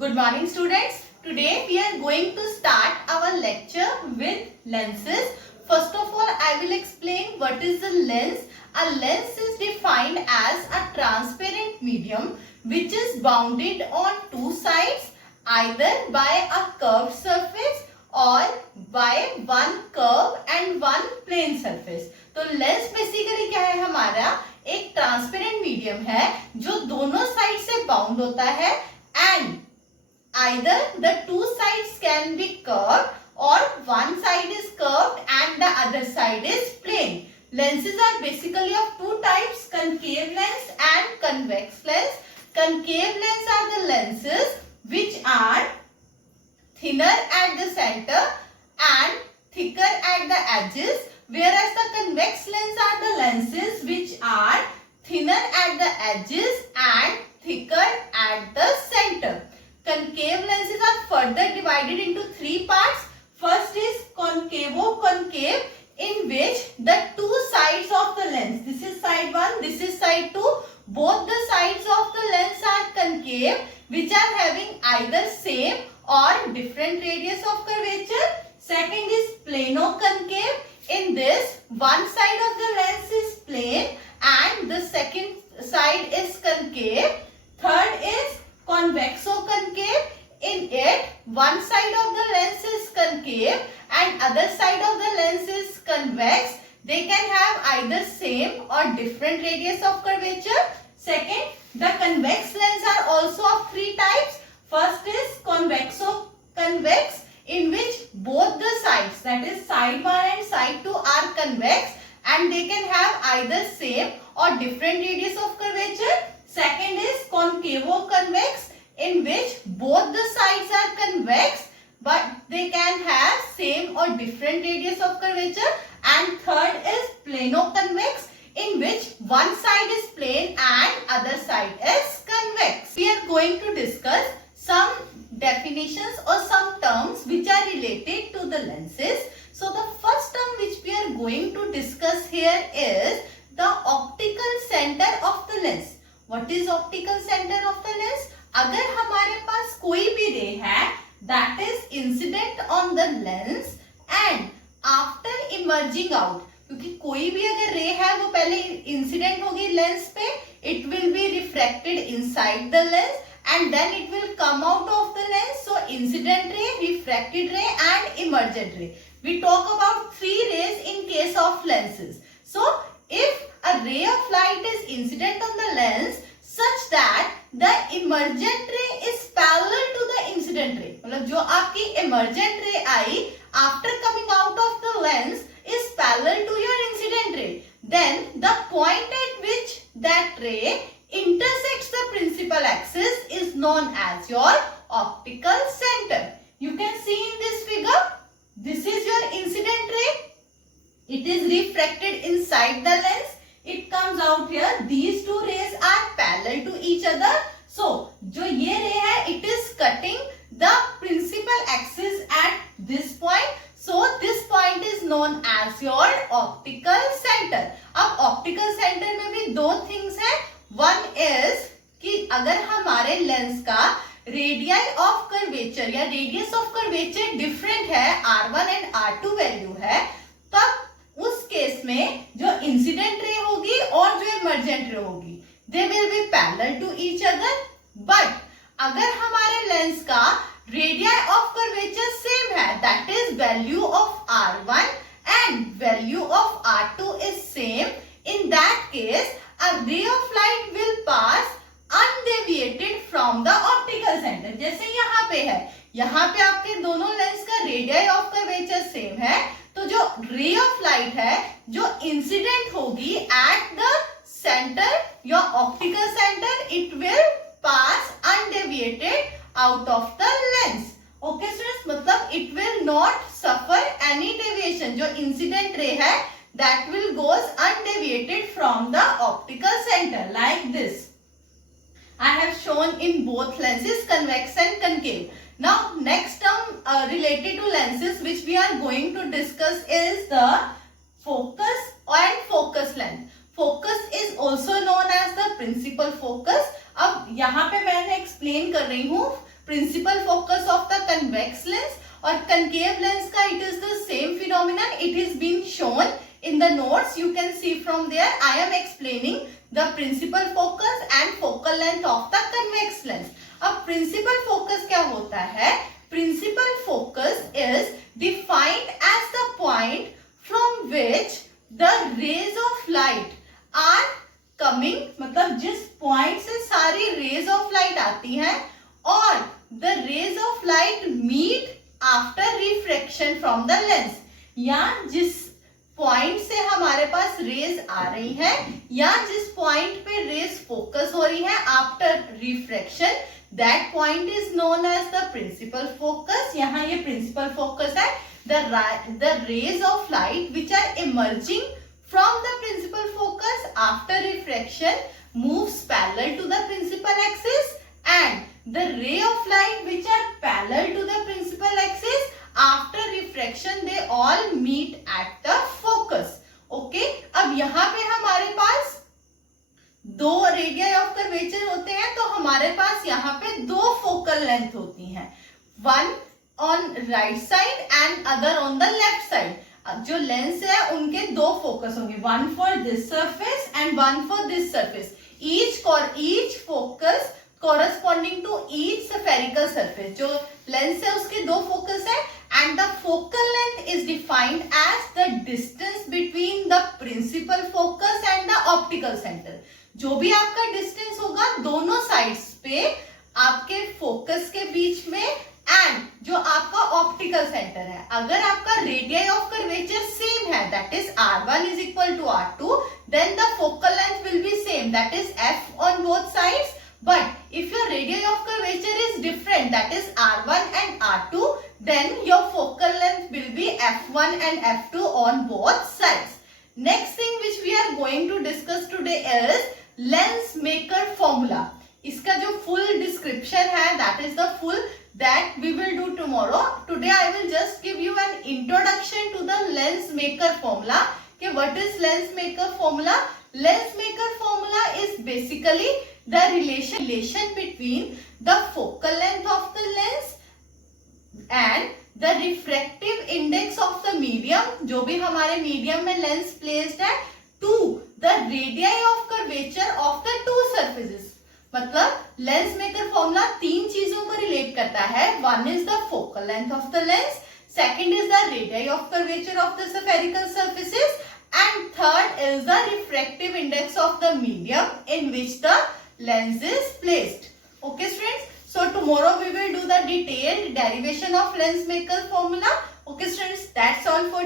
Good morning students. Today we are going to start our lecture with lenses. First of all, I will explain what is a lens. A lens is defined as a transparent medium which is bounded on two sides either by a curved surface or by one curve and one plane surface. तो lens basically क्या है हमारा एक transparent medium है जो दोनों side से bound होता है and either the two sides can be curved or one side is curved and the other side is plane. Lenses are basically of two types, concave lens and convex lens. Concave lens are the lenses which are thinner at the center and thicker at the edges, whereas the convex lens are the lenses which are thinner at the edges and thicker at the center. Concave lenses are further divided into three parts. First is concavo-concave, in which the two sides of the lens, this is side 1, this is side 2, both the sides of the lens are concave, which are having either same or different radius of curvature. Second is plano-concave. In this, one side of the lens is plane and the second side is concave. Third is convexo-concave. In it, one side of the lens is concave and other side of the lens is convex. They can have either same or different radius of curvature. Second, the convex lens are also of three types. First is convexo-convex, in which both the sides, that is side 1 and side 2, are convex and they can have either same or different radius of curvature. Second is concavo-convex, in which both the sides are convex but they can have same or different radius of curvature. And third is plano-convex, in which one side is plane and other side is convex. We are going to discuss some definitions or some terms which are related to the lenses. So the first term which we are going to discuss here is the optical center of the lens. What is optical center of the lens? अगर हमारे पास कोई भी रे है that is incident on the lens and after emerging out, क्योंकि कोई भी अगर रे है वो पहले इंसिडेंट होगी लेंस पे, it will be refracted inside the lens and then it will come out of the lens. So incident ray, refracted ray and emergent ray. We talk about three rays in case of lenses. So if a ray of light is incident on the lens such that the emergent ray is parallel to the incident ray, मतलब जो आपकी emergent ray I after coming out of the lens is parallel to your incident ray, then the point at which that ray intersects the principal axis is known as your optical center. You can see in this figure, this is your incident ray. It is refracted inside the lens. It comes out here. These two rays are parallel to each other. So, जो ये ray है, it is cutting the principal axis at this point. So, this point is known as your optical center. अब optical center में भी दो things है. One is कि अगर हमारे लेंस का रेडियस ऑफ कर्वेचर या रेडियस ऑफ कर्वेचर डिफरेंट है, R1 एंड R2 वैल्यू है, तब उस केस में जो इंसिडेंट रे होगी और जो इमर्जेंट रे होगी they will be parallel to each other. But अगर हमारे लेंस का रेडियस ऑफ कर्वेचर सेम है, that is value of R1 and value of R2 is same, in that case a ray of light will pass undeviated from the optical center. जैसे यहाँ पे है, यहाँ पे आपके दोनों लेंस का रेडियस ऑफ कर्वेचर सेम है, तो जो रे ऑफ लाइट है जो इंसिडेंट होगी at the centre your optical centre, it will pass undeviated out of the lens. Okay students, मतलब it will not suffer any deviation. जो incident ray है that will goes undeviated from the optical center like this. I have shown in both lenses, convex and concave. Now next term related to lenses which we are going to discuss is the focus and focus length. Focus is also known as the principal focus. अब यहाँ पे मैंने explain कर रही हूँ principal focus of the convex lens. और concave lens का it is the same phenomenon. It is being shown in the notes. You can see from there. I am explaining the principal focus and focal length of the convex lens. अब principal focus क्या होता है? Principal focus is defined as the point from which the rays of light are coming, मतलब जिस point से सारी rays of light आती हैं और the rays of light meet after refraction from the lens, या जिस पॉइंट से हमारे पास रेज आ रही है या जिस पॉइंट पे रेज फोकस हो रही है after refraction, that point is known as the principal focus. यहाँ ये प्रिंसिपल फोकस है. The rays of light which are emerging from the principal focus after refraction moves parallel to the principal axis and the ray of light which are parallel to the principal axis after refraction they all meet at the focus. Okay, अब यहाँ पे हमारे पास दो radii of curvature होते हैं तो हमारे पास यहाँ पे दो फोकल लेंथ होती हैं, one on right side and other on the left side. जो लेंस है उनके दो फोकस होंगे, one for this surface and one for this surface. Each focus corresponding to each spherical surface. जो लेंस है उसके दो फोकस है and the focal length is defined as the distance between the principal focus and the optical center. जो भी आपका distance होगा दोनों साइड्स पे आपके फोकस के बीच में एंड जो आपका ऑप्टिकल सेंटर है. अगर आपका रेडियस ऑफ कर्वेचर सेम है, that is r1 is equal to r2, then the focal length will be same, that is f on both sides. But if your radius of curvature is different, that is r1 and r2, then your focal length will be f1 and f2 on both sides. Next thing which we are going to discuss today is lens maker formula. इसका जो full description है, that is the full that we will do tomorrow. Today I will just give you an introduction to the lens maker formula. Okay, what is lens maker formula? Lens maker formula is basically the relation between the focal length of the lens and the refractive index of the medium, जो भी हमारे medium में lens placed है, to the radii of curvature of the two surfaces. मतलब lens maker formula तीन चीजों को relate करता है. One is the focal length of the lens, second is the radius of curvature of the spherical surfaces, and third is the refractive index of the medium in which the lens is placed. Okay students, so tomorrow we will do the detailed derivation of lens maker formula. Okay students, that's all for